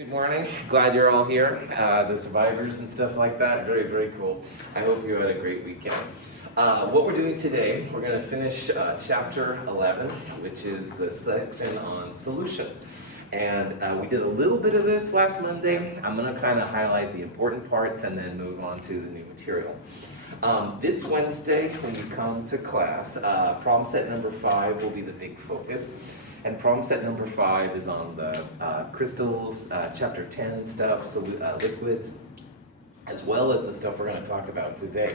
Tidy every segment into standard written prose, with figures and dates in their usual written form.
Good morning. Glad you're all here. The survivors and stuff like that. Very, very cool. I hope you had a great weekend. What we're doing today, we're going to finish chapter 11, which is the section on solutions. And we did a little bit of this last Monday. I'm going to kind of highlight the important parts and then move on to the new material. This Wednesday, when you come to class, problem set number 5 will be the big focus. And problem set number 5 is on the crystals, chapter 10 stuff, liquids, as well as the stuff we're going to talk about today.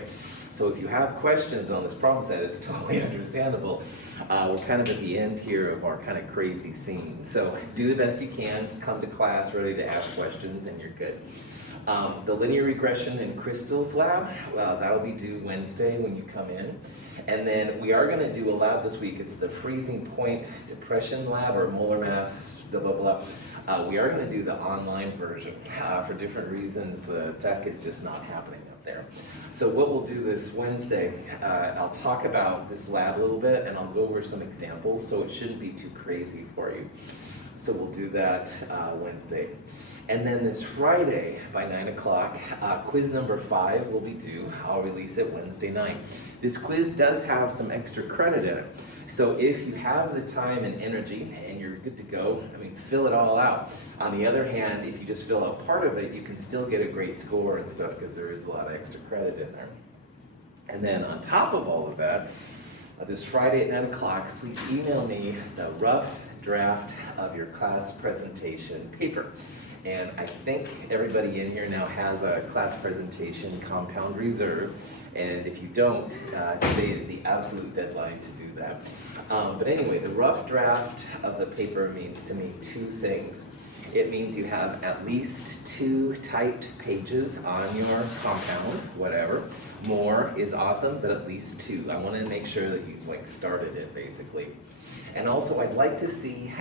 So if you have questions on this problem set, it's totally understandable. We're kind of at the end here of our kind of crazy scene. So do the best you can, come to class ready to ask questions, and you're good. The linear regression and crystals lab, that'll be due Wednesday when you come in. And then we are going to do a lab this week. It's the freezing point depression lab, or molar mass, blah, blah, blah. We are going to do the online version. For different reasons, the tech is just not happening up there. So what we'll do this Wednesday, I'll talk about this lab a little bit, and I'll go over some examples, so it shouldn't be too crazy for you. So we'll do that Wednesday. And then this Friday by 9 o'clock, quiz number 5 will be due. I'll release it Wednesday night. This quiz does have some extra credit in it. So if you have the time and energy and you're good to go, I mean, fill it all out. On the other hand, if you just fill out part of it, you can still get a great score and stuff because there is a lot of extra credit in there. And then on top of all of that, this Friday at 9 o'clock, please email me the rough draft of your class presentation paper. And I think everybody in here now has a class presentation compound reserve. And if you don't, today is the absolute deadline to do that. But anyway, the rough draft of the paper means to me 2 things. It means you have at least 2 typed pages on your compound, whatever. More is awesome, but at least 2. I want to make sure that you've started it, basically. And also, I'd like to see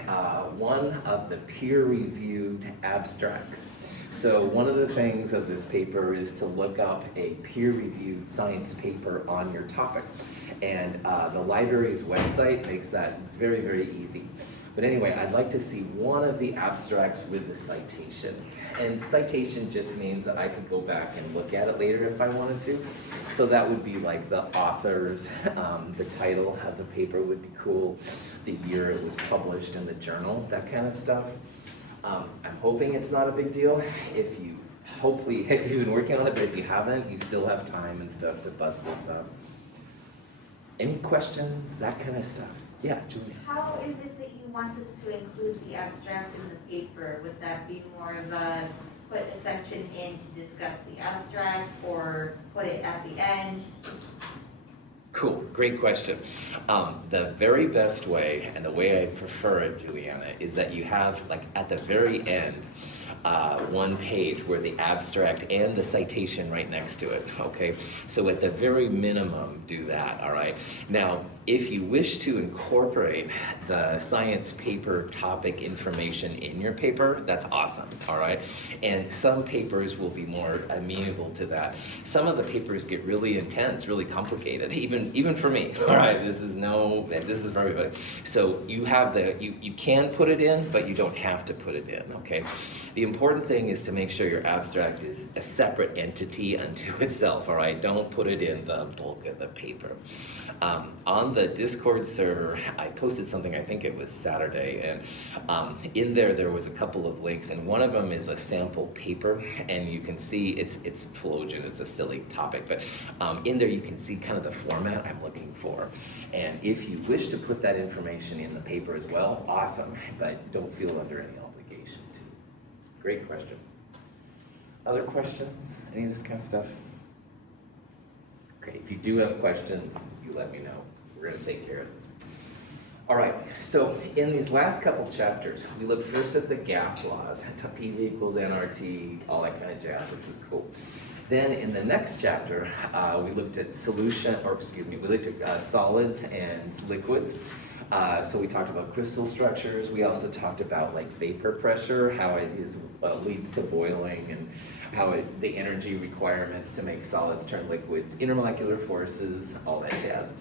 one of the peer-reviewed abstracts. So one of the things of this paper is to look up a peer-reviewed science paper on your topic. And the library's website makes that very, very easy. But anyway, I'd like to see one of the abstracts with the citation. And citation just means that I could go back and look at it later if I wanted to. So that would be like the authors, the title of the paper would be cool, the year it was published in the journal, that kind of stuff. I'm hoping it's not a big deal. Hopefully if you've been working on it, but if you haven't, you still have time and stuff to bust this up. Any questions, that kind of stuff? Yeah, Julia. How is it that you want us to include the abstract in the paper? Would that be more of a put a section in to discuss the abstract, or put it at the end? Cool, great question. The very best way, and the way I prefer it, Juliana, is that you have, at the very end, one page where the abstract and the citation right next to it, okay? So at the very minimum, do that, all right? Now, if you wish to incorporate the science paper topic information in your paper, that's awesome, all right? And some papers will be more amenable to that. Some of the papers get really intense, really complicated, even for me, all right? This is for everybody. So you have you can put it in, but you don't have to put it in, okay? The important thing is to make sure your abstract is a separate entity unto itself, all right? Don't put it in the bulk of the paper. On the Discord server, I posted something, I think it was Saturday, and in there was a couple of links, and one of them is a sample paper, and you can see, it's Phlogian, it's a silly topic, but in there you can see kind of the format I'm looking for. And if you wish to put that information in the paper as well, awesome, but don't feel under any obligation to. Great question. Other questions? Any of this kind of stuff? Okay, if you do have questions, you let me know. We're going to take care of this. All right, so in these last couple chapters, we looked first at the gas laws, PV equals nRT, all that kind of jazz, which was cool. Then in the next chapter, we looked at we looked at solids and liquids. So we talked about crystal structures. We also talked about vapor pressure, how it leads to boiling, and how the energy requirements to make solids turn liquids, intermolecular forces, all that jazz.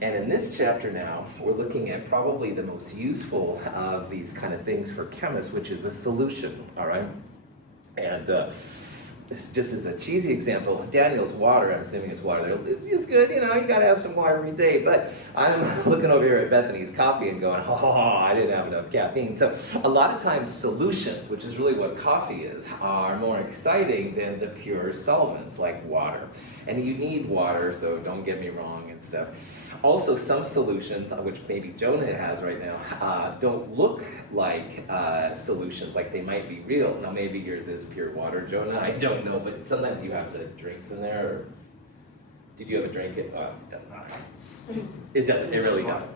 And in this chapter now, we're looking at probably the most useful of these kind of things for chemists, which is a solution, all right? And this just is a cheesy example. Daniel's water, I'm assuming it's water. It's good, you know, you gotta have some water every day. But I'm looking over here at Bethany's coffee and going, oh, I didn't have enough caffeine. So a lot of times solutions, which is really what coffee is, are more exciting than the pure solvents like water. And you need water, so don't get me wrong and stuff. Also, some solutions, which maybe Jonah has right now, don't look like solutions, like they might be real. Now, maybe yours is pure water, Jonah, I don't know, but sometimes you have the drinks in there. Or did you ever drink it? It doesn't matter. It doesn't, it really doesn't.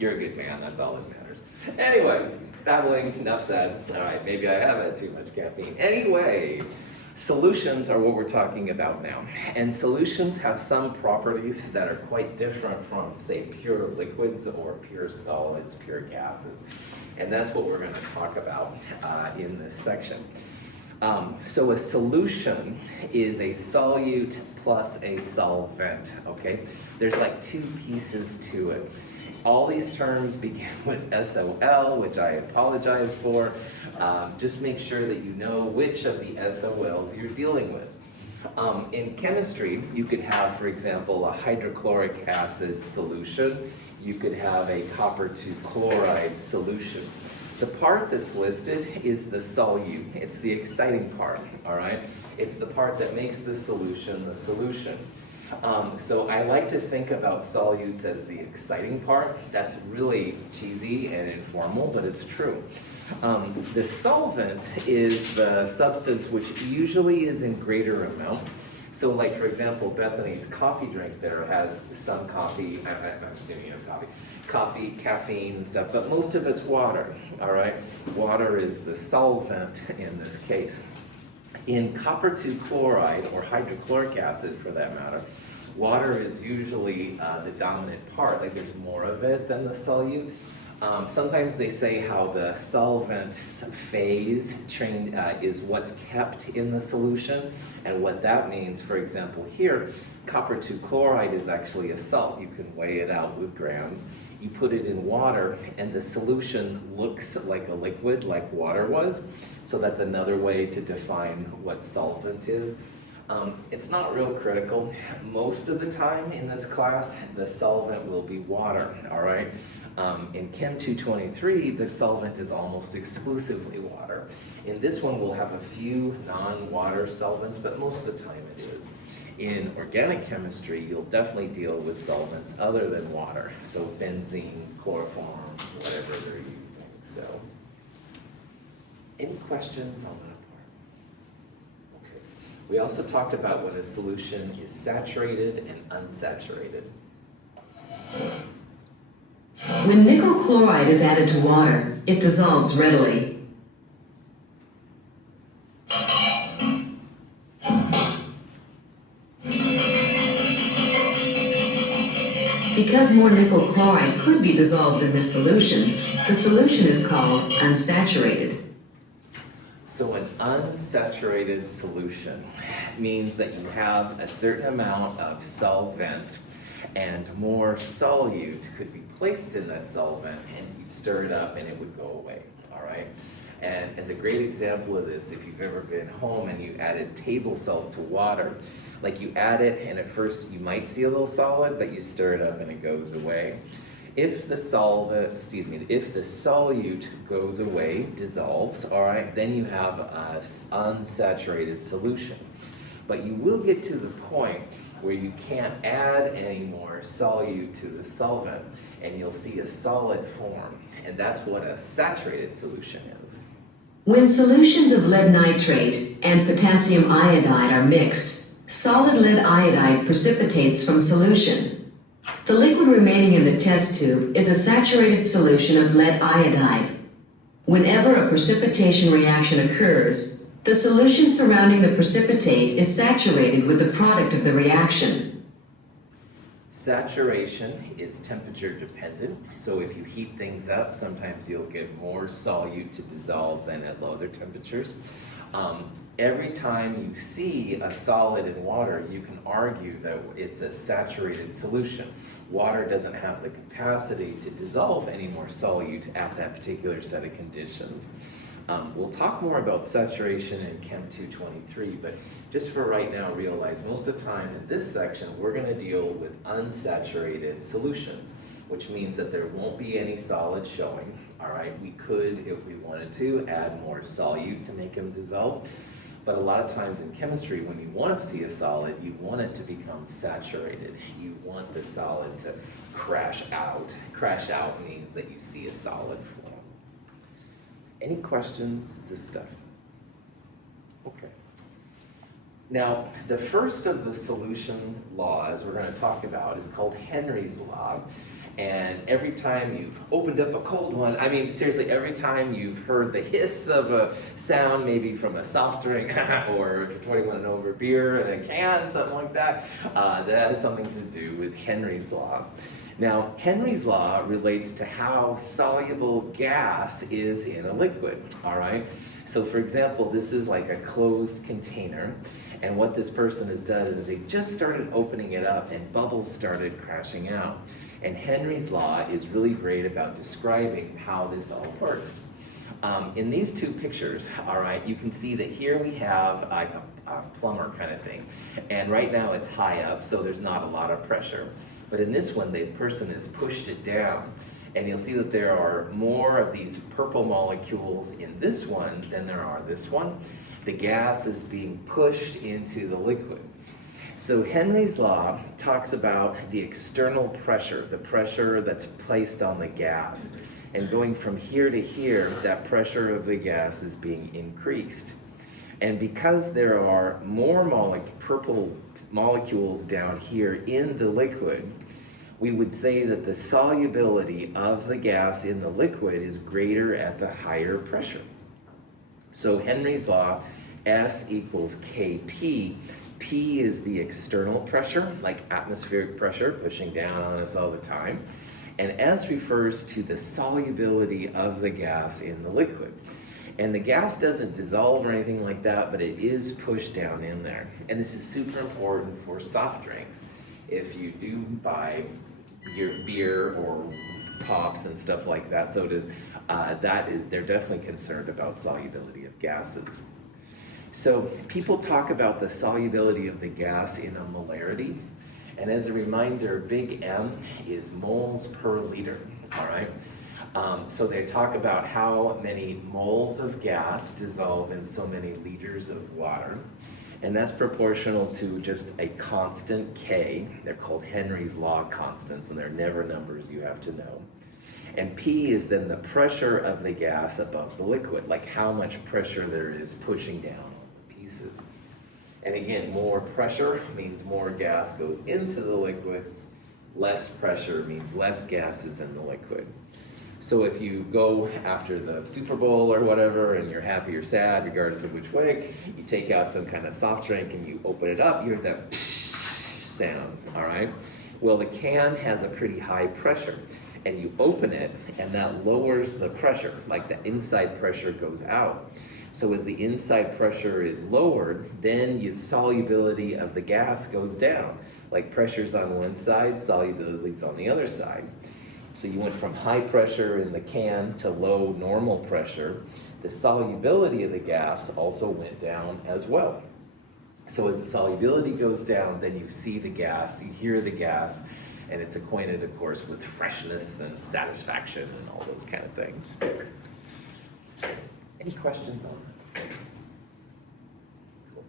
You're a good man, that's all that matters. Anyway, babbling, enough said. All right, maybe I have had too much caffeine. Anyway. Solutions are what we're talking about now. And solutions have some properties that are quite different from, say, pure liquids or pure solids, pure gases. And that's what we're going to talk about in this section. So a solution is a solute plus a solvent, okay? There's like two pieces to it. All these terms begin with SOL, which I apologize for. Just make sure that you know which of the SOLs you're dealing with. In chemistry, you could have, for example, a hydrochloric acid solution. You could have a copper 2 chloride solution. The part that's listed is the solute. It's the exciting part, all right? It's the part that makes the solution the solution. So I like to think about solutes as the exciting part. That's really cheesy and informal, but it's true. The solvent is the substance which usually is in greater amount. So like, for example, Bethany's coffee drink there has some coffee, I'm assuming you have coffee, caffeine and stuff, but most of it's water, all right? Water is the solvent in this case. In copper 2 chloride, or hydrochloric acid for that matter, water is usually the dominant part, like there's more of it than the solute. Sometimes they say how the solvent's phase is what's kept in the solution, and what that means, for example, here, copper 2 chloride is actually a salt. You can weigh it out with grams. You put it in water, and the solution looks like a liquid, like water was. So that's another way to define what solvent is. It's not real critical. Most of the time in this class, the solvent will be water, all right? In Chem 223, the solvent is almost exclusively water. In this one, we'll have a few non-water solvents, but most of the time it is. In organic chemistry, you'll definitely deal with solvents other than water. So benzene, chloroforms, whatever they're using. So, any questions on that part? Okay. We also talked about when a solution is saturated and unsaturated. When nickel chloride is added to water, it dissolves readily. Because more nickel chloride could be dissolved in this solution, the solution is called unsaturated. So an unsaturated solution means that you have a certain amount of solvent and more solute could be placed in that solvent, and you'd stir it up and it would go away, all right? And as a great example of this, if you've ever been home and you added table salt to water, like you add it and at first you might see a little solid, but you stir it up and it goes away. If the if the solute goes away, dissolves, all right, then you have an unsaturated solution. But you will get to the point where you can't add any more solute to the solvent, and you'll see a solid form, and that's what a saturated solution is. When solutions of lead nitrate and potassium iodide are mixed, solid lead iodide precipitates from solution. The liquid remaining in the test tube is a saturated solution of lead iodide. Whenever a precipitation reaction occurs, the solution surrounding the precipitate is saturated with the product of the reaction. Saturation is temperature dependent, so if you heat things up, sometimes you'll get more solute to dissolve than at lower temperatures. Every time you see a solid in water, you can argue that it's a saturated solution. water doesn't have the capacity to dissolve any more solute at that particular set of conditions. We'll talk more about saturation in Chem 223, but just for right now, realize most of the time in this section, we're going to deal with unsaturated solutions, which means that there won't be any solids showing. All right, we could, if we wanted to, add more solute to make them dissolve. But a lot of times in chemistry, when you want to see a solid, you want it to become saturated. You want the solid to crash out. Crash out means that you see a solid form. Any questions? This stuff? Okay. Now, the first of the solution laws we're going to talk about is called Henry's Law. And every time you've opened up a cold one, I mean, seriously, every time you've heard the hiss of a sound, maybe from a soft drink or for 21 and over beer in a can, something like that, that has something to do with Henry's Law. Now, Henry's Law relates to how soluble gas is in a liquid, all right? So for example, this is like a closed container, and what this person has done is they just started opening it up and bubbles started crashing out. And Henry's Law is really great about describing how this all works. In these two pictures, all right, you can see that here we have like a plumber kind of thing. And right now it's high up, so there's not a lot of pressure. But in this one, the person has pushed it down. And you'll see that there are more of these purple molecules in this one than there are this one. The gas is being pushed into the liquid. So Henry's Law talks about the external pressure, the pressure that's placed on the gas. And going from here to here, that pressure of the gas is being increased. And because there are more purple molecules down here in the liquid, we would say that the solubility of the gas in the liquid is greater at the higher pressure. So Henry's Law, S equals Kp. P is the external pressure, like atmospheric pressure pushing down on us all the time. And S refers to the solubility of the gas in the liquid. And the gas doesn't dissolve or anything like that, but it is pushed down in there. And this is super important for soft drinks. If you do buy your beer or pops and stuff like that, sodas, they're definitely concerned about solubility of gases. So people talk about the solubility of the gas in a molarity. And as a reminder, big M is moles per liter, all right? So they talk about how many moles of gas dissolve in so many liters of water. And that's proportional to just a constant K. They're called Henry's Law constants, and they're never numbers you have to know. And P is then the pressure of the gas above the liquid, like how much pressure there is pushing down on the pieces. And again, more pressure means more gas goes into the liquid. Less pressure means less gas is in the liquid. So if you go after the Super Bowl or whatever and you're happy or sad, regardless of which way, you take out some kind of soft drink and you open it up, you hear that sound, all right? Well, the can has a pretty high pressure, and you open it and that lowers the pressure, like the inside pressure goes out. So as the inside pressure is lowered, then the solubility of the gas goes down. Like pressure's on one side, solubility's on the other side. So you went from high pressure in the can to low normal pressure. The solubility of the gas also went down as well. So as the solubility goes down, then you see the gas, you hear the gas, and it's acquainted, of course, with freshness and satisfaction and all those kind of things. Any questions on that? Cool.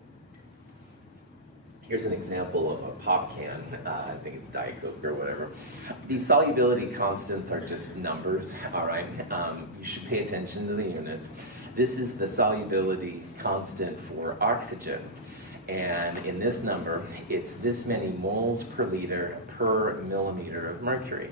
Here's an example of a pop can. I think it's Diet Coke or whatever. These solubility constants are just numbers, all right? You should pay attention to the units. This is the solubility constant for oxygen. And in this number, it's this many moles per liter per millimeter of mercury.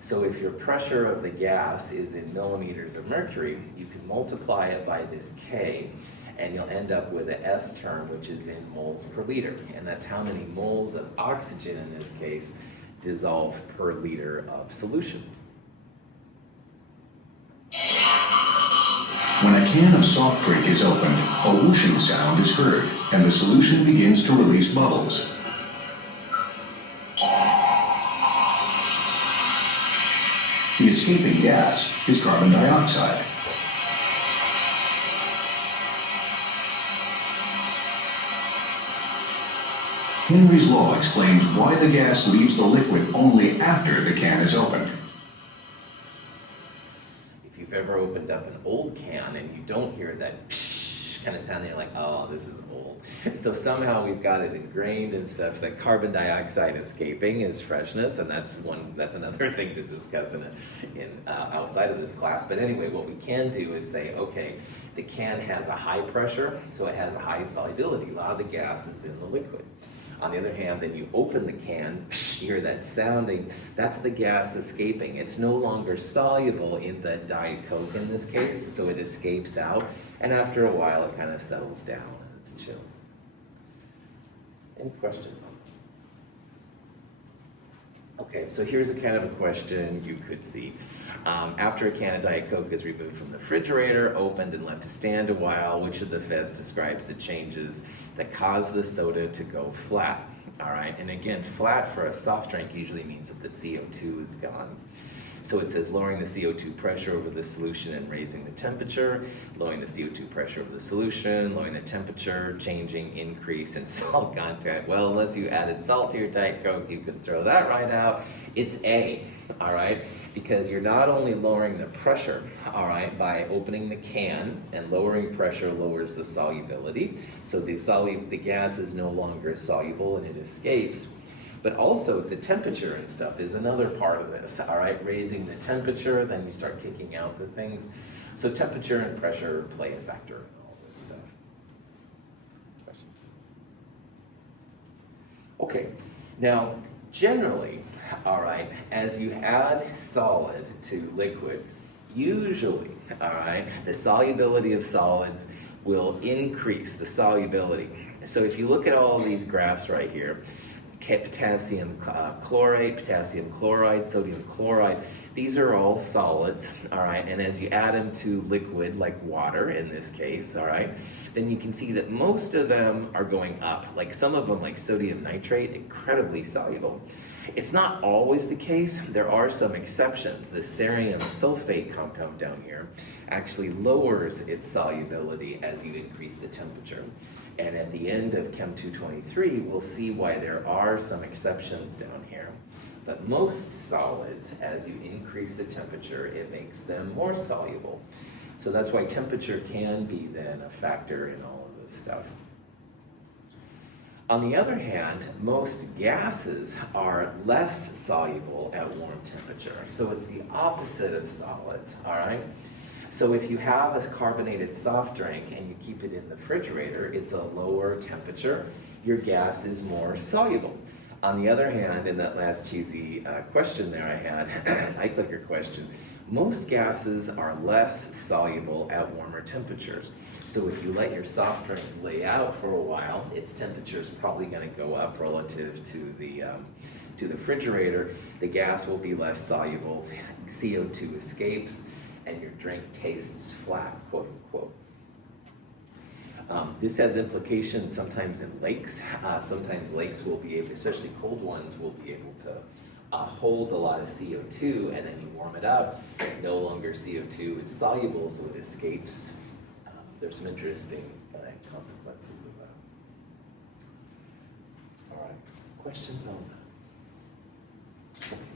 So if your pressure of the gas is in millimeters of mercury, you can multiply it by this K, and you'll end up with an S term, which is in moles per liter. And that's how many moles of oxygen, in this case, dissolve per liter of solution. When a can of soft drink is opened, a whooshing sound is heard, and the solution begins to release bubbles. The escaping gas is carbon dioxide. Henry's law explains why the gas leaves the liquid only after the can is opened. If you've ever opened up an old can and you don't hear that psh kind of sound, you're like, oh, this is old. So somehow we've got it ingrained and stuff that carbon dioxide escaping is freshness, and that's another thing to discuss outside of this class. But anyway, what we can do is say, okay, the can has a high pressure, so it has a high solubility. A lot of the gas is in the liquid. On the other hand, then you open the can, you hear that sounding, that's the gas escaping. It's no longer soluble in the Diet Coke in this case, so it escapes out, and after a while it kind of settles down and it's chill. Any questions on that? Okay, so here's a kind of a question you could see. After a can of Diet Coke is removed from the refrigerator, opened and left to stand a while, which of the fest describes the changes that cause the soda to go flat? All right, and again, flat for a soft drink usually means that the CO2 is gone. So it says lowering the CO2 pressure over the solution and raising the temperature, lowering the CO2 pressure over the solution, lowering the temperature, changing increase in salt content. Well, unless you added salt to your Diet Coke, you could throw that right out. It's A, all right? Because you're not only lowering the pressure, all right, by opening the can, and lowering pressure lowers the solubility. So the gas is no longer soluble and it escapes. But also the temperature and stuff is another part of this, all right? Raising the temperature, then you start kicking out the things. So temperature and pressure play a factor in all this stuff. Questions? Okay, now generally, all right, as you add solid to liquid, usually, all right, the solubility of solids will increase the solubility. So if you look at all of these graphs right here, potassium chlorate, potassium chloride, sodium chloride, these are all solids, all right, and as you add them to liquid, like water in this case, all right, then you can see that most of them are going up, like some of them, like sodium nitrate, incredibly soluble. It's not always the case. There are some exceptions. The cerium sulfate compound down here actually lowers its solubility as you increase the temperature. And at the end of Chem 223, we'll see why there are some exceptions down here. But most solids, as you increase the temperature, it makes them more soluble. So that's why temperature can be then a factor in all of this stuff. On the other hand, most gases are less soluble at warm temperature. So it's the opposite of solids, all right? So if you have a carbonated soft drink and you keep it in the refrigerator, it's a lower temperature, your gas is more soluble. On the other hand, in that last cheesy question there I had, I clicker question, most gases are less soluble at warmer temperatures. So if you let your soft drink lay out for a while, its temperature is probably going to go up relative to the refrigerator. The gas will be less soluble, CO2 escapes, and your drink tastes flat, quote unquote. This has implications sometimes in lakes. Sometimes lakes will be able, especially cold ones, will be able to hold a lot of CO2, and then you warm it up, no longer CO2 is soluble, so it escapes. There's some interesting consequences of that. All right, questions on that? Okay.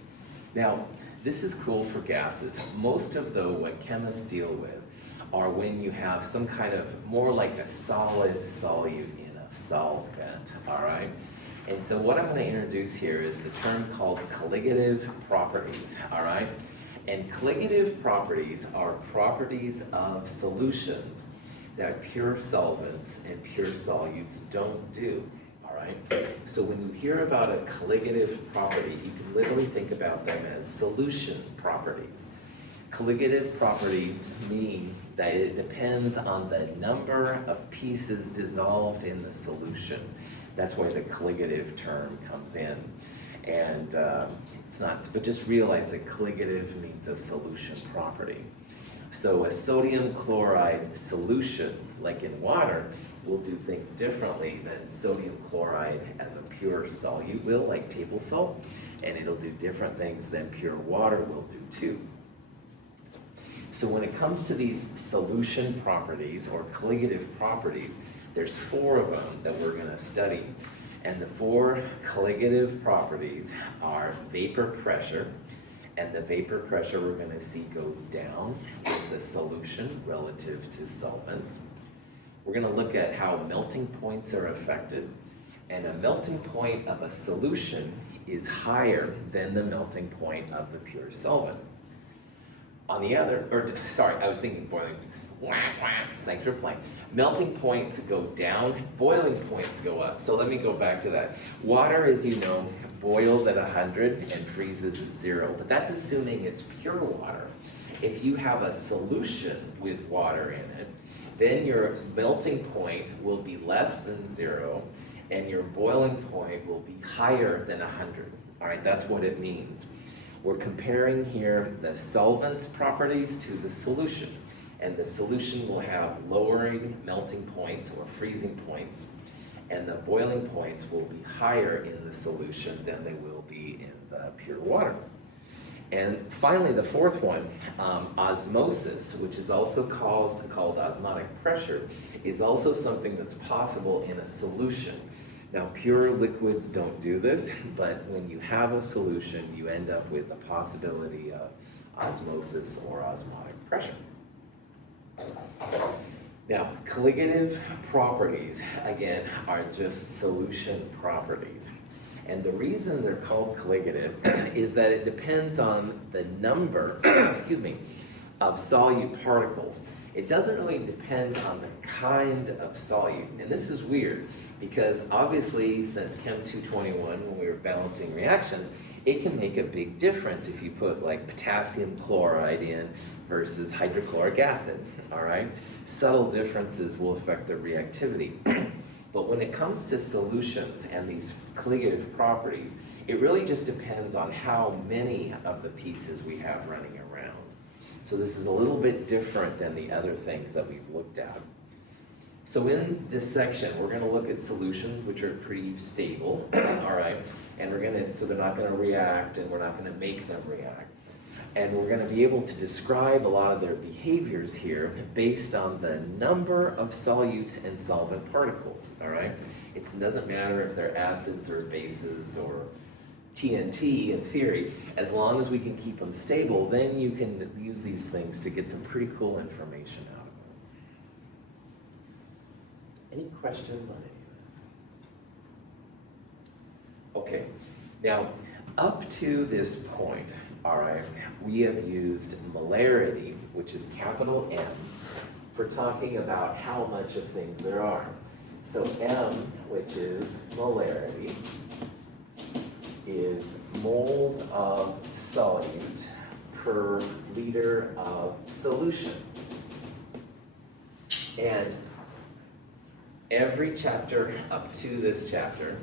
Now, this is cool for gases. Most of what chemists deal with are when you have some kind of more like a solid solute in a solvent, all right? And so what I'm going to introduce here is the term called colligative properties, all right? And colligative properties are properties of solutions that pure solvents and pure solutes don't do, all right? So when you hear about a colligative property, you can literally think about them as solution properties. Colligative properties mean that it depends on the number of pieces dissolved in the solution. That's why the colligative term comes in. And it's not, but just realize that colligative means a solution property. So a sodium chloride solution, like in water, will do things differently than sodium chloride as a pure solute will, like table salt, and it'll do different things than pure water will do too. So when it comes to these solution properties or colligative properties, there's 4 of them that we're going to study. And the 4 colligative properties are vapor pressure, and the vapor pressure we're going to see goes down as a solution relative to solvents. We're going to look at how melting points are affected, and a melting point of a solution is higher than the melting point of the pure solvent. On the other, I was thinking boiling points. Thanks for playing. Melting points go down, boiling points go up. So let me go back to that. Water, as you know, boils at 100 and freezes at 0, but that's assuming it's pure water. If you have a solution with water in it, then your melting point will be less than 0, and your boiling point will be higher than 100. All right, that's what it means. We're comparing here the solvent's properties to the solution, and the solution will have lowering melting points or freezing points, and the boiling points will be higher in the solution than they will be in the pure water. And finally, the 4th one, osmosis, which is also called osmotic pressure, is also something that's possible in a solution. Now, pure liquids don't do this, but when you have a solution, you end up with the possibility of osmosis or osmotic pressure. Now, colligative properties, again, are just solution properties. And the reason they're called colligative is that it depends on the number, of solute particles. It doesn't really depend on the kind of solute. And this is weird because obviously since Chem 221, when we were balancing reactions, it can make a big difference if you put like potassium chloride in versus hydrochloric acid, all right? Subtle differences will affect the reactivity. But when it comes to solutions and these colligative properties, it really just depends on how many of the pieces we have running around. So this is a little bit different than the other things that we've looked at. So in this section, we're going to look at solutions which are pretty stable, all right? And so they're not going to react, and we're not going to make them react. And we're going to be able to describe a lot of their behaviors here based on the number of solute and solvent particles, all right? It doesn't matter if they're acids or bases or TNT in theory. As long as we can keep them stable, then you can use these things to get some pretty cool information out of them. Any questions on any of this? Okay, now up to this point, all right, we have used molarity, which is capital M, for talking about how much of things there are. So M, which is molarity, is moles of solute per liter of solution. And every chapter up to this chapter,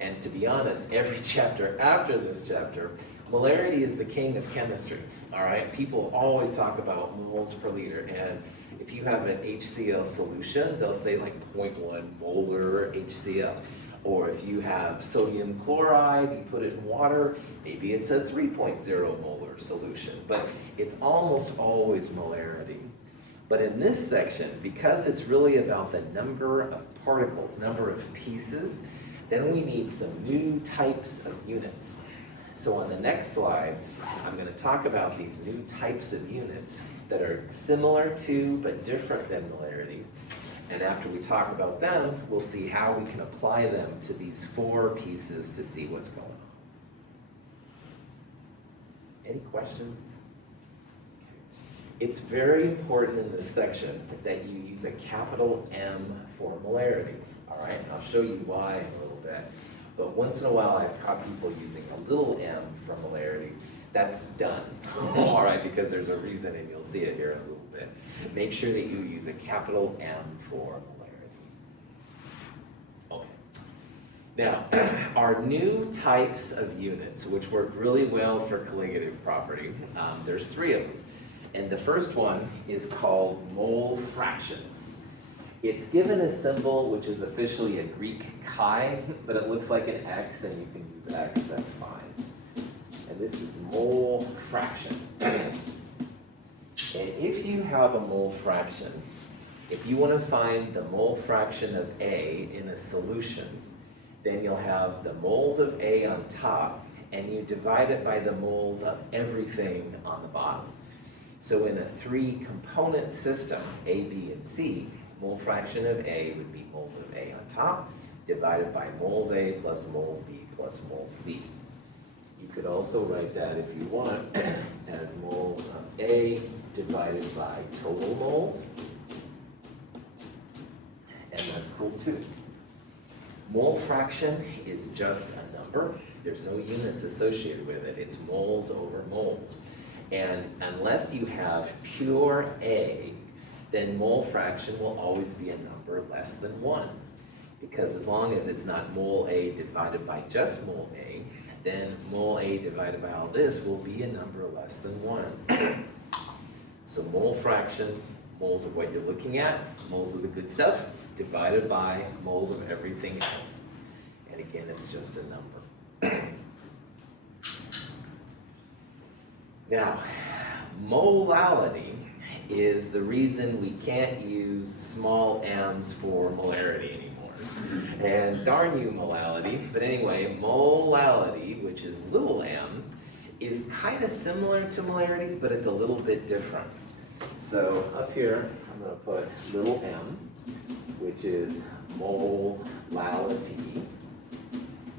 and to be honest, every chapter after this chapter, molarity is the king of chemistry, all right? People always talk about moles per liter, and if you have an HCl solution, they'll say like 0.1 molar HCl. Or if you have sodium chloride, you put it in water, maybe it's a 3.0 molar solution, but it's almost always molarity. But in this section, because it's really about the number of particles, number of pieces, then we need some new types of units. So on the next slide, I'm going to talk about these new types of units that are similar to but different than molarity. And after we talk about them, we'll see how we can apply them to these 4 pieces to see what's going on. Any questions? Okay. It's very important in this section that you use a capital M for molarity. All right, and I'll show you why in a little bit. But once in a while, I've caught people using a little m for molarity. That's done, all right, because there's a reason, and you'll see it here in a little bit. Make sure that you use a capital M for molarity. Okay. Now, our new types of units, which work really well for colligative property, there's 3 of them. And the first one is called mole fraction. It's given a symbol which is officially a Greek chi, but it looks like an X, and you can use X, that's fine. And this is mole fraction. And if you have a mole fraction, if you want to find the mole fraction of A in a solution, then you'll have the moles of A on top, and you divide it by the moles of everything on the bottom. So in a 3-component system, A, B, and C, mole fraction of A would be moles of A on top, divided by moles A plus moles B plus moles C. You could also write that, if you want, as moles of A divided by total moles, and that's cool too. Mole fraction is just a number. There's no units associated with it. It's moles over moles. And unless you have pure A, then mole fraction will always be a number less than 1. Because as long as it's not mole A divided by just mole A, then mole A divided by all this will be a number less than 1. So mole fraction, moles of what you're looking at, moles of the good stuff, divided by moles of everything else. And again, it's just a number. Now, molality is the reason we can't use small m's for molarity anymore. And darn you, molality. But anyway, molality, which is little m, is kind of similar to molarity, but it's a little bit different. So up here, I'm going to put little m, which is molality.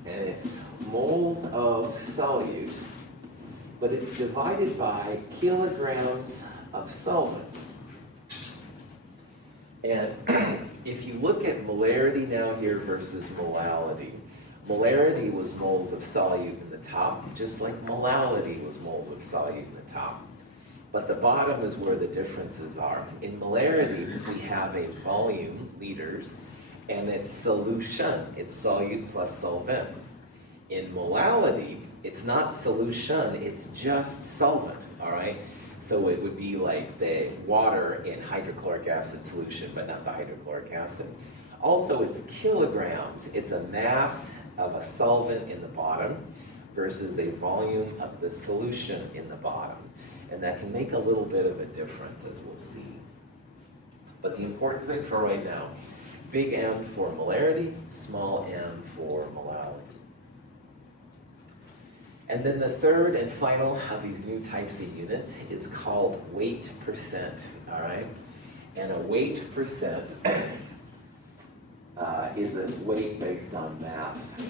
And it's moles of solute, but it's divided by kilograms of solvent. And if you look at molarity now here versus molality, molarity was moles of solute in the top, just like molality was moles of solute in the top. But the bottom is where the differences are. In molarity, we have a volume, liters, and it's solution. It's solute plus solvent. In molality, it's not solution, it's just solvent, all right? So it would be like the water in hydrochloric acid solution, but not the hydrochloric acid. Also, it's kilograms. It's a mass of a solvent in the bottom versus a volume of the solution in the bottom. And that can make a little bit of a difference, as we'll see. But the important thing for right now, big M for molarity, small m for molality. And then the third and final of these new types of units is called weight percent, all right? And a weight percent is a weight based on mass.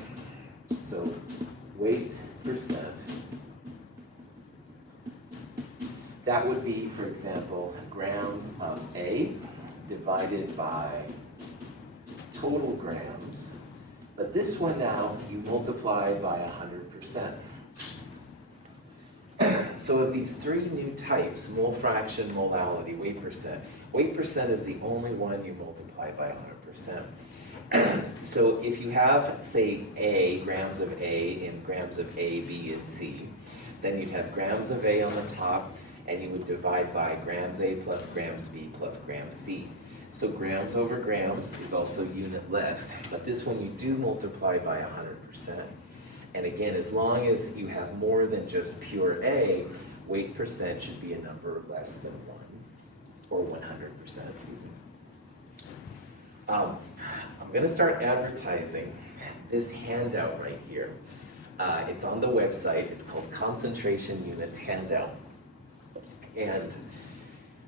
So weight percent, that would be, for example, grams of A divided by total grams. But this one now, you multiply by 100%. So of these 3 new types, mole fraction, molality, weight percent is the only one you multiply by 100%. So if you have, say, A, grams of A, and grams of A, B, and C, then you'd have grams of A on the top, and you would divide by grams A plus grams B plus grams C. So grams over grams is also unitless, but this one you do multiply by 100%. And again, as long as you have more than just pure A, weight percent should be a number less than 1, or 100%, excuse me. I'm gonna start advertising this handout right here. It's on the website. It's called Concentration Units Handout. And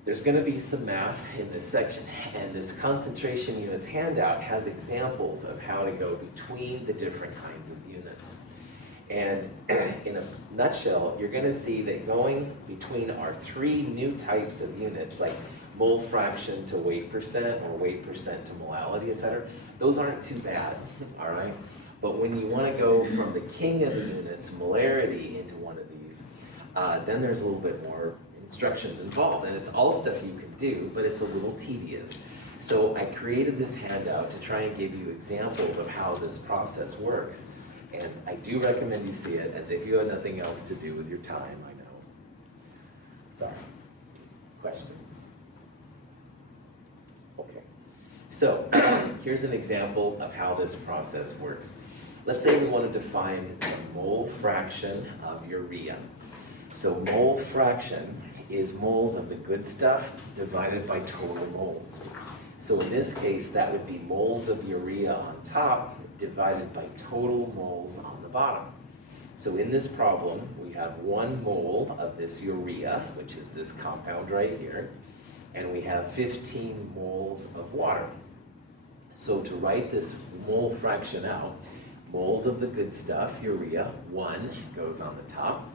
there's going to be some math in this section, and this concentration units handout has examples of how to go between the different kinds of units. And in a nutshell, you're going to see that going between our 3 new types of units, like mole fraction to weight percent, or weight percent to molality, etc., those aren't too bad, all right? But when you want to go from the king of the units, molarity, into one of these, then there's a little bit more instructions involved, and it's all stuff you can do, but it's a little tedious. So I created this handout to try and give you examples of how this process works, and I do recommend you see it, as if you have nothing else to do with your time, I know. Sorry. Questions? Okay. So here's an example of how this process works. Let's say we wanted to find the mole fraction of urea. So mole fraction is moles of the good stuff divided by total moles. So in this case, that would be moles of urea on top divided by total moles on the bottom. So in this problem, we have 1 mole of this urea, which is this compound right here, and we have 15 moles of water. So to write this mole fraction out, moles of the good stuff, urea, 1 goes on the top,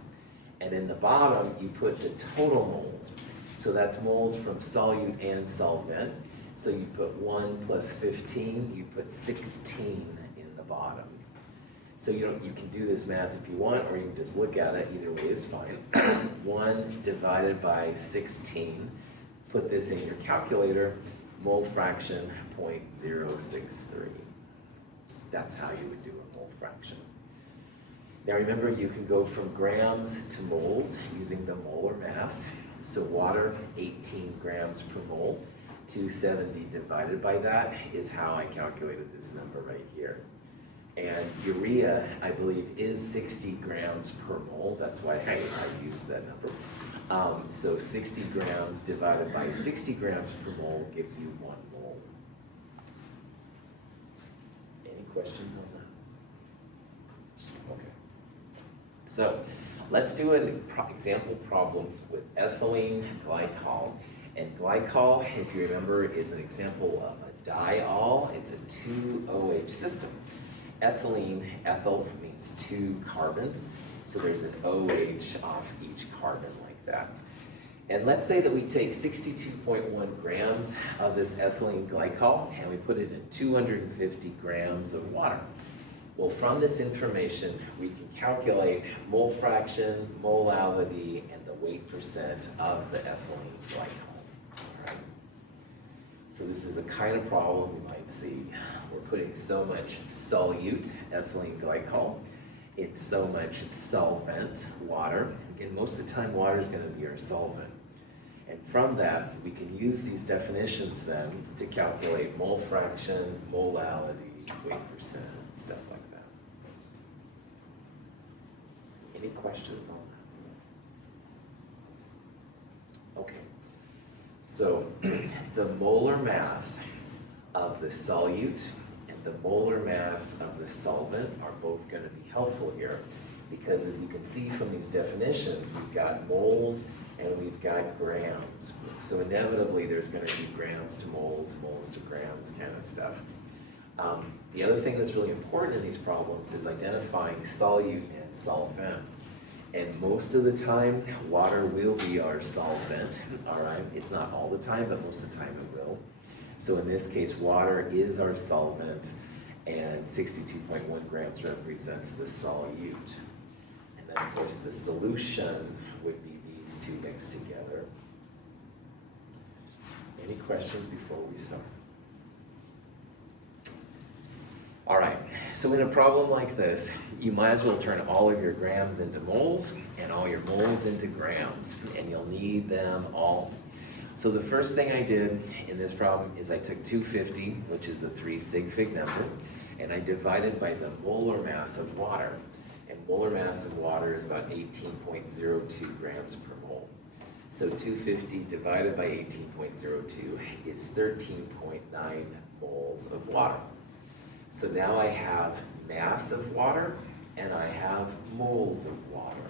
and in the bottom, you put the total moles. So that's moles from solute and solvent. So you put 1 plus 15, you put 16 in the bottom. So you can do this math if you want, or you can just look at it. Either way is fine. 1 divided by 16. Put this in your calculator. Mole fraction 0.063. That's how you would do a mole fraction. Now remember, you can go from grams to moles using the molar mass. So water, 18 grams per mole. 270 divided by that is how I calculated this number right here. And urea, I believe, is 60 grams per mole. That's why I used that number. So 60 grams divided by 60 grams per mole gives you 1 mole. Any questions on that? Okay. So let's do an example problem with ethylene glycol. And glycol, if you remember, is an example of a diol. It's a 2-OH system. Ethylene, ethyl means 2 carbons, so there's an OH off each carbon like that. And let's say that we take 62.1 grams of this ethylene glycol and we put it in 250 grams of water. Well, from this information, we can calculate mole fraction, molality, and the weight percent of the ethylene glycol. All right. So this is a kind of problem you might see. We're putting so much solute, ethylene glycol, in so much solvent, water. Again, most of the time water is going to be our solvent. And from that, we can use these definitions then to calculate mole fraction, molality, weight percent, stuff like that. Any questions on that? Okay. So the molar mass of the solute and the molar mass of the solvent are both going to be helpful here, because as you can see from these definitions, we've got moles and we've got grams. So inevitably there's going to be grams to moles, moles to grams kind of stuff. The other thing that's really important in these problems is identifying solute and solvent. And most of the time, water will be our solvent, all right? It's not all the time, but most of the time it will. So in this case, water is our solvent, and 62.1 grams represents the solute. And then, of course, the solution would be these two mixed together. Any questions before we start? All right, so in a problem like this, you might as well turn all of your grams into moles and all your moles into grams, and you'll need them all. So the first thing I did in this problem is I took 250, which is the 3 sig fig number, and I divided by the molar mass of water. And molar mass of water is about 18.02 grams per mole. So 250 divided by 18.02 is 13.9 moles of water. So now I have mass of water and I have moles of water.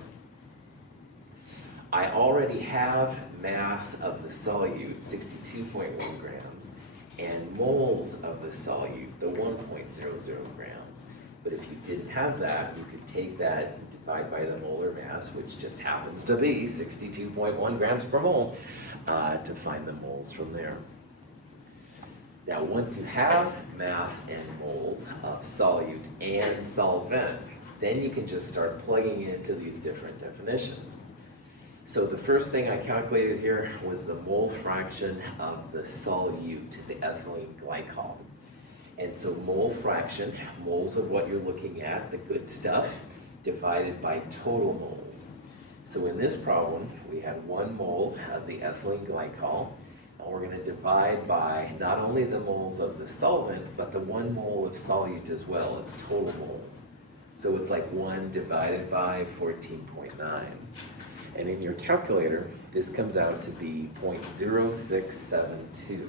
I already have mass of the solute, 62.1 grams, and moles of the solute, the 1.00 grams. But if you didn't have that, you could take that and divide by the molar mass, which just happens to be 62.1 grams per mole, to find the moles from there. Now, once you have mass and moles of solute and solvent, then you can just start plugging into these different definitions. So the first thing I calculated here was the mole fraction of the solute, the ethylene glycol. And so mole fraction, moles of what you're looking at, the good stuff, divided by total moles. So in this problem, we had 1 mole of the ethylene glycol. And we're going to divide by not only the moles of the solvent, but the 1 mole of solute as well. It's total moles. So it's like 1 divided by 14.9. And in your calculator, this comes out to be 0.0672.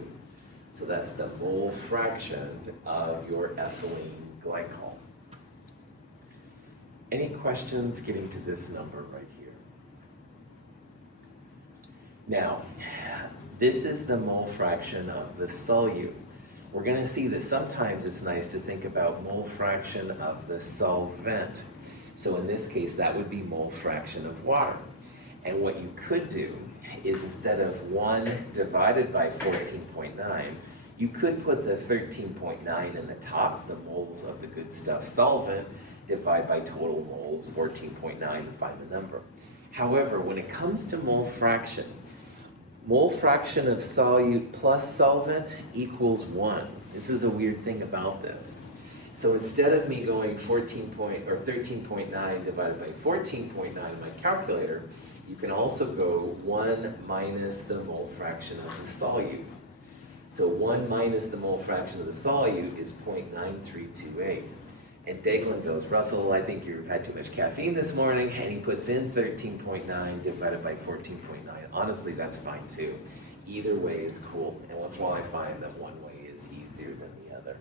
So that's the mole fraction of your ethylene glycol. Any questions getting to this number right here? Now, this is the mole fraction of the solute. We're going to see that sometimes it's nice to think about mole fraction of the solvent. So in this case, that would be mole fraction of water. And what you could do is instead of 1 divided by 14.9, you could put the 13.9 in the top, the moles of the good stuff solvent, divide by total moles, 14.9, and find the number. However, when it comes to mole fraction of solute plus solvent equals 1. This is a weird thing about this. So instead of me going 13.9 divided by 14.9 in my calculator, you can also go 1 minus the mole fraction of the solute. So 1 minus the mole fraction of the solute is 0.9328. And Daglin goes, Russell, I think you've had too much caffeine this morning, and he puts in 13.9 divided by 14.9. Honestly, that's fine too. Either way is cool, and once in a while I find that one way is easier than the other.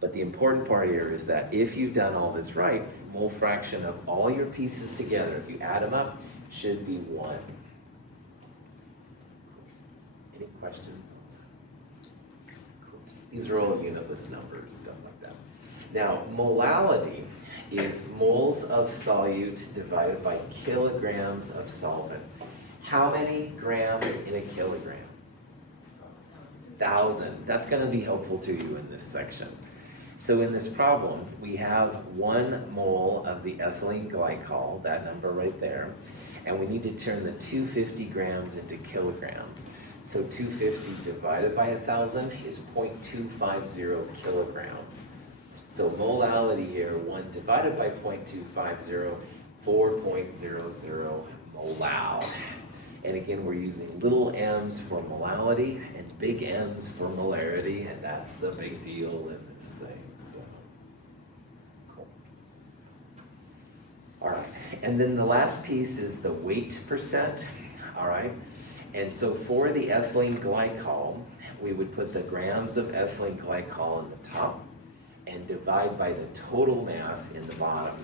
But the important part here is that if you've done all this right, mole fraction of all your pieces together, if you add them up, should be 1. Any questions? Cool. These are all unitless numbers, stuff like that. Now, molality is moles of solute divided by kilograms of solvent. How many grams in a kilogram? 1,000. That's going to be helpful to you in this section. So in this problem, we have 1 mole of the ethylene glycol, that number right there, and we need to turn the 250 grams into kilograms. So 250 divided by 1,000 is 0.250 kilograms. So molality here, 1 divided by 0.250, 4.00 molal. And again, we're using little m's for molality and big M's for molarity, and that's a big deal in this thing. So, cool. All right, and then the last piece is the weight percent. All right, and so for the ethylene glycol, we would put the grams of ethylene glycol in the top and divide by the total mass in the bottom.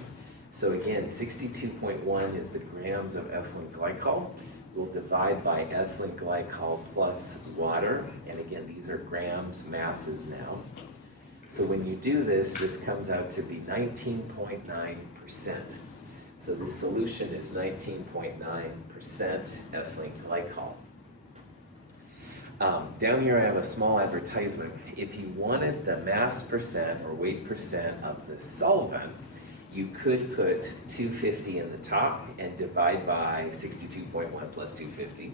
So again, 62.1 is the grams of ethylene glycol. We'll divide by ethylene glycol plus water, and again, these are grams, masses now. So when you do this, this comes out to be 19.9%. So the solution is 19.9% ethylene glycol. Down here I have a small advertisement. If you wanted the mass percent or weight percent of the solvent, you could put 250 in the top and divide by 62.1 plus 250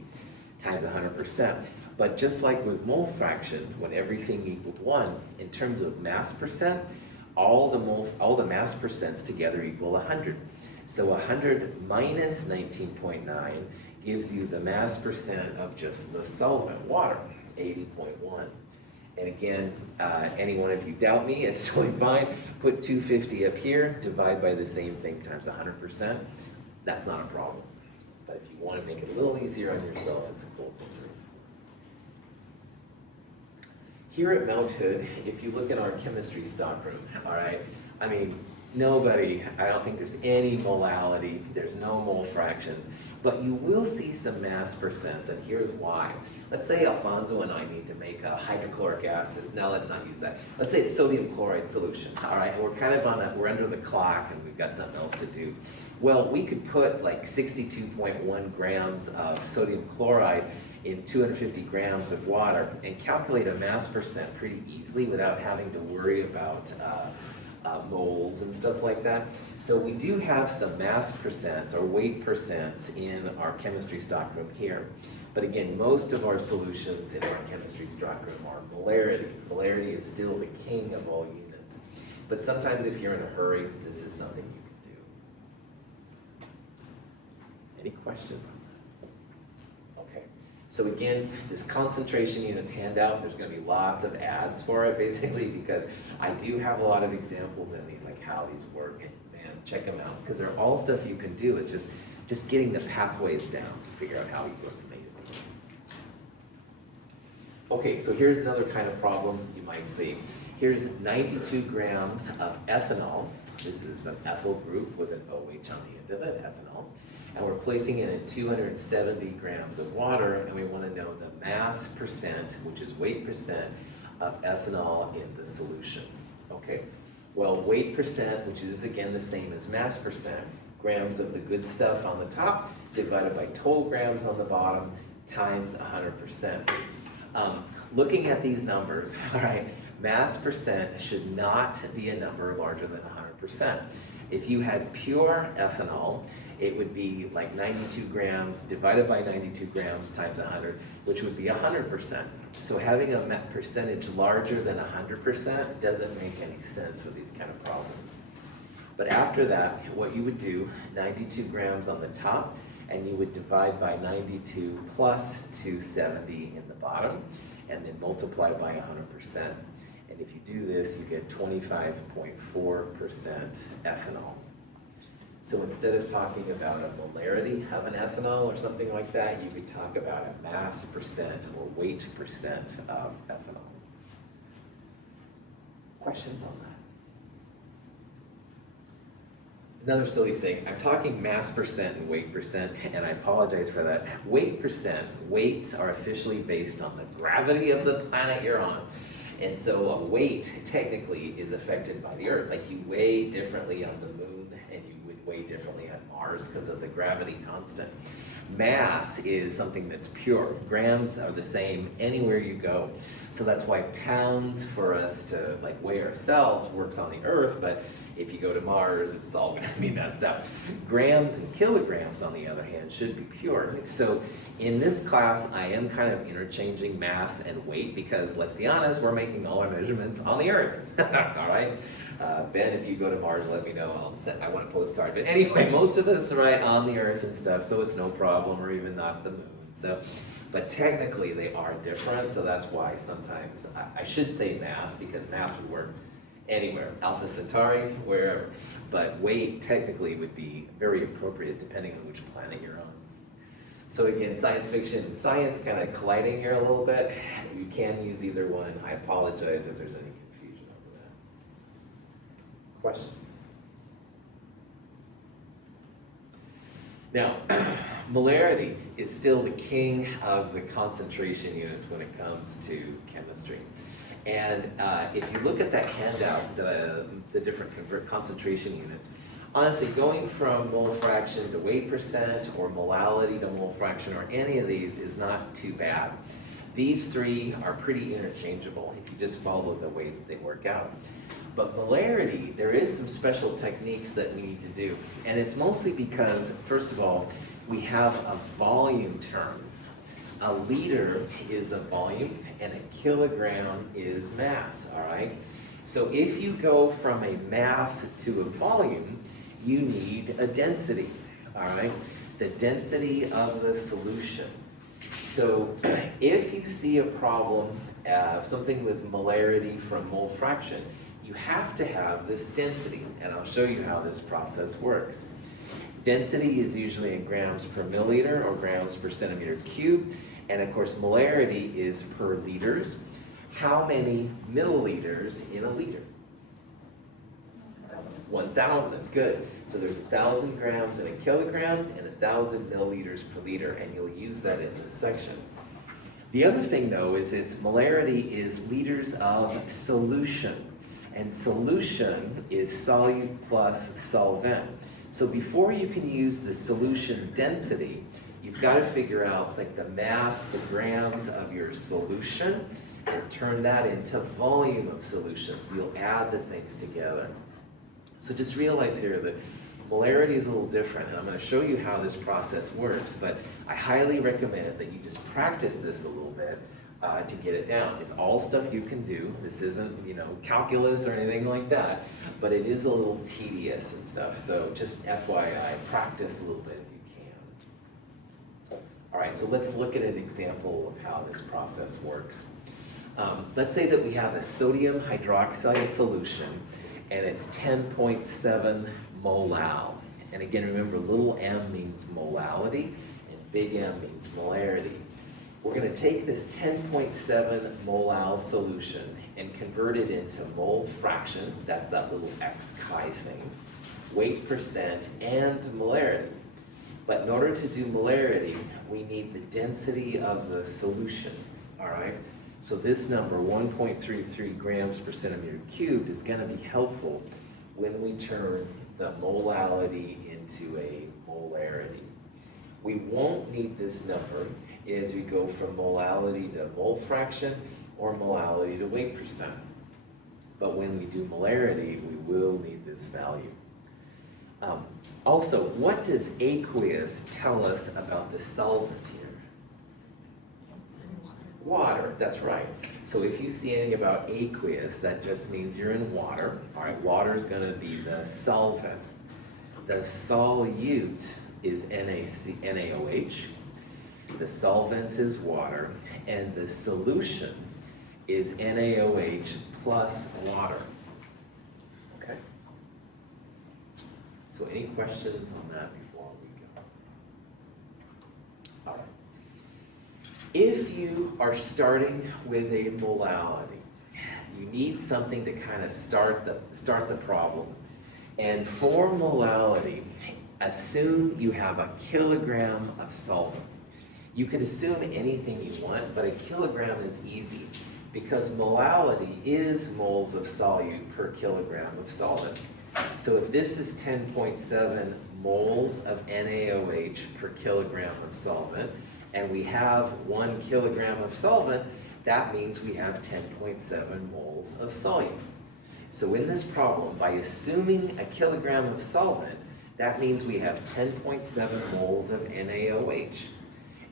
times 100%. But just like with mole fraction, when everything equaled 1, in terms of mass percent, all the mass percents together equal 100. So 100 minus 19.9 gives you the mass percent of just the solvent, water, 80.1. And again, any one of you doubt me, it's totally fine. Put 250 up here, divide by the same thing times 100%. That's not a problem. But if you want to make it a little easier on yourself, it's a cool thing. Here at Mount Hood, if you look at our chemistry stockroom, all right, I mean, nobody, I don't think there's any molality, there's no mole fractions, but you will see some mass percents, and here's why. Let's say Alfonso and I need to make a hydrochloric acid. No, let's not use that. Let's say it's sodium chloride solution, all right? And we're kind of we're under the clock and we've got something else to do. Well, we could put like 62.1 grams of sodium chloride in 250 grams of water and calculate a mass percent pretty easily without having to worry about moles and stuff like that. So we do have some mass percents or weight percents in our chemistry stockroom here. But again, most of our solutions in our chemistry stockroom are molarity. Molarity is still the king of all units. But sometimes if you're in a hurry, this is something you can do. Any questions on that? Okay. So again, this concentration units handout, there's going to be lots of ads for it basically because I do have a lot of examples in these, like how these work, and check them out because they're all stuff you can do. It's just just getting the pathways down to figure out how you go from A to B. Okay, so here's another kind of problem you might see. Here's 92 grams of ethanol. This is an ethyl group with an OH on the end of it, ethanol. And we're placing it in 270 grams of water, and we want to know the mass percent, which is weight percent, of ethanol in the solution. Okay, well, weight percent, which is again the same as mass percent, grams of the good stuff on the top divided by total grams on the bottom times 100%. Looking at these numbers, all right, mass percent should not be a number larger than 100%. If you had pure ethanol, it would be like 92 grams divided by 92 grams times 100, which would be 100%. So having a percentage larger than 100% doesn't make any sense for these kind of problems. But after that, what you would do, 92 grams on the top, and you would divide by 92 plus 270 in the bottom, and then multiply by 100%. And if you do this, you get 25.4% ethanol. So instead of talking about a molarity of an ethanol or something like that, you could talk about a mass percent or weight percent of ethanol. Questions on that? Another silly thing, I'm talking mass percent and weight percent, and I apologize for that. Weight percent, weights are officially based on the gravity of the planet you're on. And so a weight technically is affected by the Earth. Like you weigh differently on the moon and you would weigh differently on Mars because of the gravity constant. Mass is something that's pure. Grams are the same anywhere you go. So that's why pounds for us to like weigh ourselves works on the Earth, but if you go to Mars, it's all going to be messed up. Grams and kilograms, on the other hand, should be pure. So in this class, I am kind of interchanging mass and weight because, let's be honest, we're making all our measurements on the Earth. All right? Ben, if you go to Mars, let me know. I want a postcard. But anyway, most of us are right on the Earth and stuff, so it's no problem, or even not the moon. So, but technically, they are different, so that's why sometimes I should say mass, because mass would work anywhere, Alpha Centauri, wherever. But weight technically would be very appropriate depending on which planet you're on. So again, science fiction and science kind of colliding here a little bit. You can use either one. I apologize if there's any confusion over that. Questions? Now, molarity is still the king of the concentration units when it comes to chemistry. And if you look at that handout, the different concentration units, honestly, going from mole fraction to weight percent or molality to mole fraction or any of these is not too bad. These three are pretty interchangeable if you just follow the way that they work out. But molarity, there is some special techniques that we need to do. And it's mostly because, first of all, we have a volume term. A liter is a volume and a kilogram is mass, all right? So if you go from a mass to a volume, you need a density, all right? The density of the solution. So if you see a problem, something with molarity from mole fraction, you have to have this density, and I'll show you how this process works. Density is usually in grams per milliliter or grams per centimeter cubed. And of course, molarity is per liters. How many milliliters in a liter? 1,000, good. So there's 1,000 grams in a kilogram and 1,000 milliliters per liter, and you'll use that in this section. The other thing though is its molarity is liters of solution. And solution is solute plus solvent. So before you can use the solution density, you've got to figure out like the mass, the grams of your solution, and turn that into volume of solution. So you'll add the things together. So just realize here that molarity is a little different, and I'm going to show you how this process works, but I highly recommend that you just practice this a little bit to get it down. It's all stuff you can do. This isn't, calculus or anything like that, but it is a little tedious and stuff. So just FYI, practice a little bit if you can. All right, so let's look at an example of how this process works. Let's say that we have a sodium hydroxide solution, and it's 10.7 molal. And again, remember, little m means molality, and big M means molarity. We're going to take this 10.7 molal solution and convert it into mole fraction, that's that little x chi thing, weight percent, and molarity. But in order to do molarity, we need the density of the solution, all right? So this number, 1.33 grams per centimeter cubed, is going to be helpful when we turn the molality into a molarity. We won't need this number as we go from molality to mole fraction or molality to weight percent. But when we do molarity, we will need this value. Also, what does aqueous tell us about the solvent here? Water, that's right. So if you see anything about aqueous, that just means you're in water. All right, water is going to be the solvent. The solute is NaOH. The solvent is water, and the solution is NaOH plus water. Okay? So any questions on that before we go? All right. If you are starting with a molality, you need something to kind of start the problem. And for molality, assume you have a kilogram of solvent. You could assume anything you want, but a kilogram is easy because molality is moles of solute per kilogram of solvent. So if this is 10.7 moles of NaOH per kilogram of solvent, and we have 1 kilogram of solvent, that means we have 10.7 moles of solute. So in this problem, by assuming a kilogram of solvent, that means we have 10.7 moles of NaOH.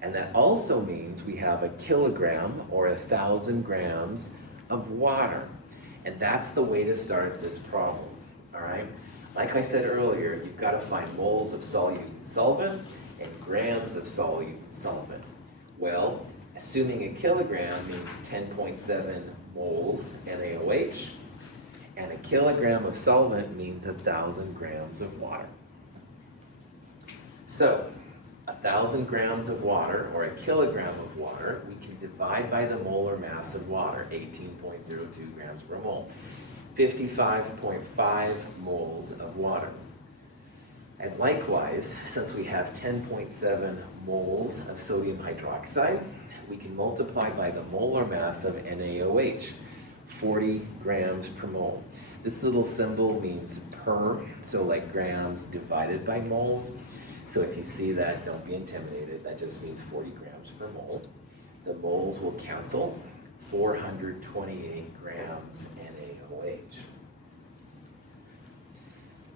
And that also means we have a kilogram or 1,000 grams of water. And that's the way to start this problem, all right? Like I said earlier, you've got to find moles of solute in solvent and grams of solute in solvent. Well, assuming a kilogram means 10.7 moles NaOH, and a kilogram of solvent means 1,000 grams of water. So, 1,000 grams of water, or a kilogram of water, we can divide by the molar mass of water, 18.02 grams per mole. 55.5 moles of water. And likewise, since we have 10.7 moles of sodium hydroxide, we can multiply by the molar mass of NaOH, 40 grams per mole. This little symbol means per, so like grams divided by moles. So if you see that, don't be intimidated, that just means 40 grams per mole. The moles will cancel, 428 grams NaOH.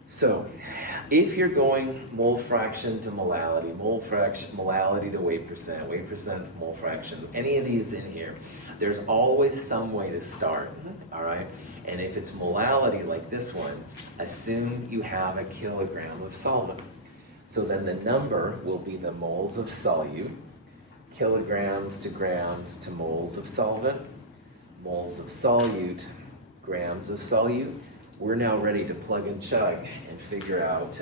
So, if you're going mole fraction to molality, molality to weight percent to mole fraction, any of these in here, there's always some way to start, all right? And if it's molality like this one, assume you have a kilogram of solvent. So then the number will be the moles of solute, kilograms to grams to moles of solvent, moles of solute, grams of solute. We're now ready to plug and chug and figure out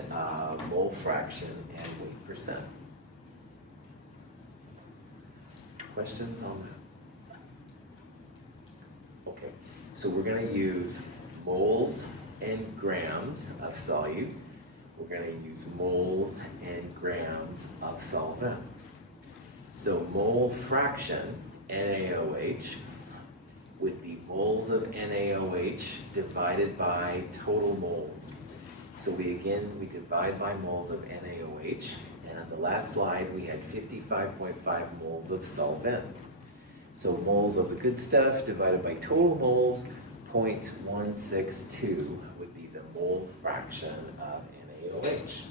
mole fraction and weight percent. Questions on that? Okay, so we're going to use moles and grams of solute. We're going to use moles and grams of solvent. So mole fraction, NaOH, would be moles of NaOH divided by total moles. So we divide by moles of NaOH, and on the last slide we had 55.5 moles of solvent. So moles of the good stuff divided by total moles, 0.162 would be the mole fraction of NaOH.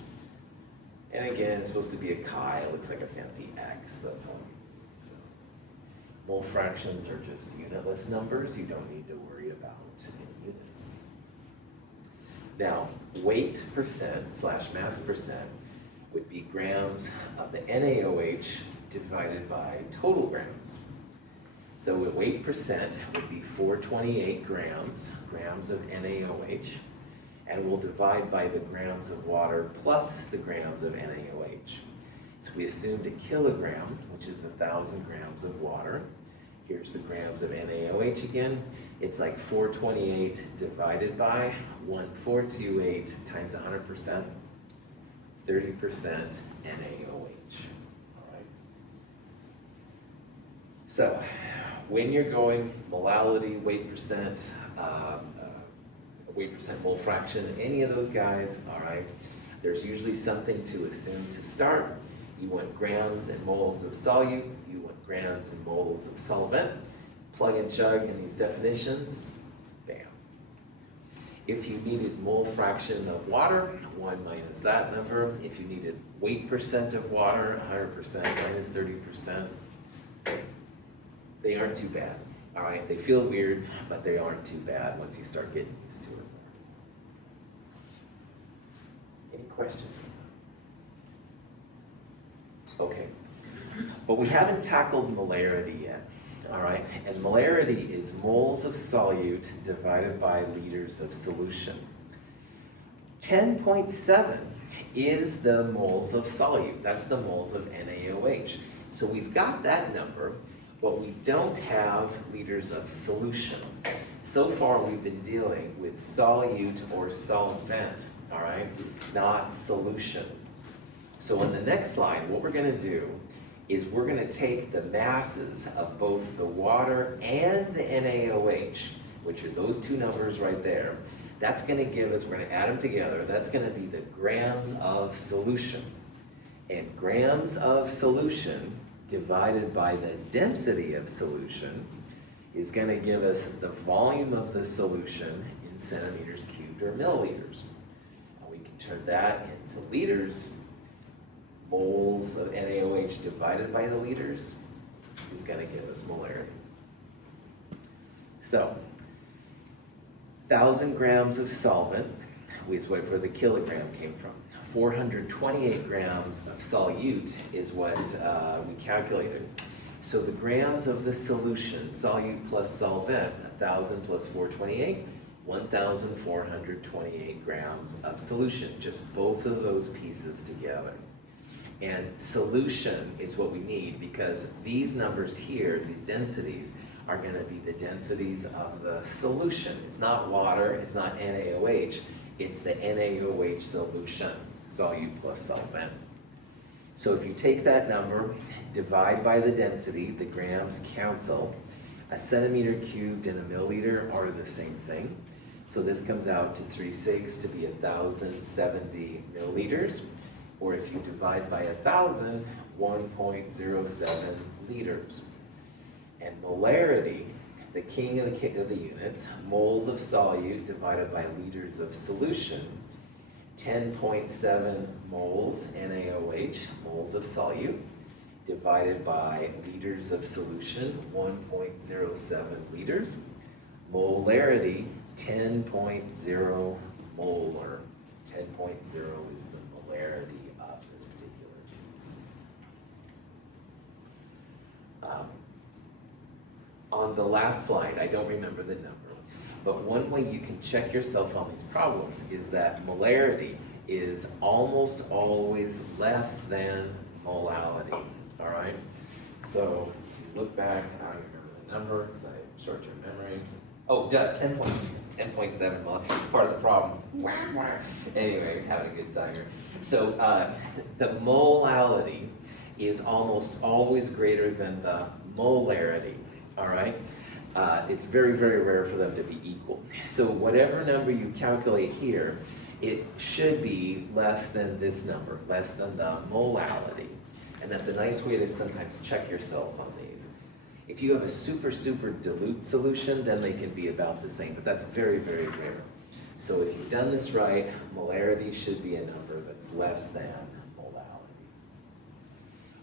And again, it's supposed to be a chi, it looks like a fancy X, that's all. Mole fractions are just unitless numbers. You don't need to worry about in units. Now, weight percent / mass percent would be grams of the NaOH divided by total grams. So weight percent would be 428 grams of NaOH. and we'll divide by the grams of water plus the grams of NaOH. So we assumed a kilogram, which is 1,000 grams of water. Here's the grams of NaOH again. It's like 428 divided by 1428 times 100%, 30% NaOH. All right. So when you're going molality, weight percent mole fraction, any of those guys, all right, there's usually something to assume to start. You want grams and moles of solute, you want grams and moles of solvent. Plug and chug in these definitions, bam. If you needed mole fraction of water, 1 minus that number. If you needed weight percent of water, 100% minus 30%. They aren't too bad, all right? They feel weird, but they aren't too bad once you start getting used to it. Any questions? Okay, but we haven't tackled molarity yet, all right? And molarity is moles of solute divided by liters of solution. 10.7 is the moles of solute. That's the moles of NaOH. So we've got that number, but we don't have liters of solution. So far we've been dealing with solute or solvent, all right? Not solution. So on the next slide, what we're gonna do is we're gonna take the masses of both the water and the NaOH, which are those two numbers right there. That's gonna give us, we're gonna add them together, that's gonna be the grams of solution. And grams of solution divided by the density of solution is gonna give us the volume of the solution in centimeters cubed or milliliters. And we can turn that into liters. Moles of NaOH divided by the liters is going to give us molarity. So, 1,000 grams of solvent, is where the kilogram came from. 428 grams of solute is what we calculated. So the grams of the solution, solute plus solvent, 1,000 plus 428, 1,428 grams of solution, just both of those pieces together. And solution is what we need because these numbers here, these densities, are going to be the densities of the solution. It's not water, it's not NaOH, it's the NaOH solution, solute plus solvent. So if you take that number, divide by the density, the grams cancel. A centimeter cubed and a milliliter are the same thing. So this comes out to 3/6 to be 1,070 milliliters. Or if you divide by 1,000, 1.07 liters. And molarity, the king of the units, moles of solute divided by liters of solution, 10.7 moles NaOH, moles of solute, divided by liters of solution, 1.07 liters. Molarity, 10.0 molar. 10.0 is the molarity of this particular piece. On the last slide, I don't remember the number, but one way you can check yourself on these problems is that molarity is almost always less than molality, all right? So if you look back, I don't remember the number because I have short-term memory. Oh, 10.7 mol, part of the problem. Anyway, we're having a good time here. So the molality is almost always greater than the molarity, all right? It's very, very rare for them to be equal. So whatever number you calculate here, it should be less than this number, less than the molality. And that's a nice way to sometimes check yourselves on these. If you have a super, super dilute solution, then they can be about the same, but that's very, very rare. So if you've done this right, molarity should be a number that's less than molality.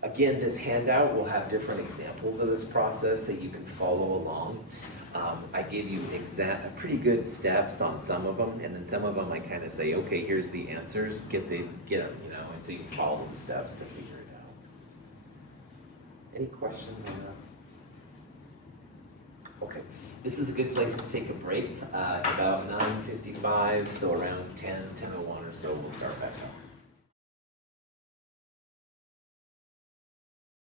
Again, this handout will have different examples of this process so you can follow along. I gave you pretty good steps on some of them, and then some of them I kind of say, okay, here's the answers, get them, you know, and so you can follow the steps to figure it out. Any questions on that? Okay, this is a good place to take a break. It's about 9:55, so around 10:01 or so, we'll start back up.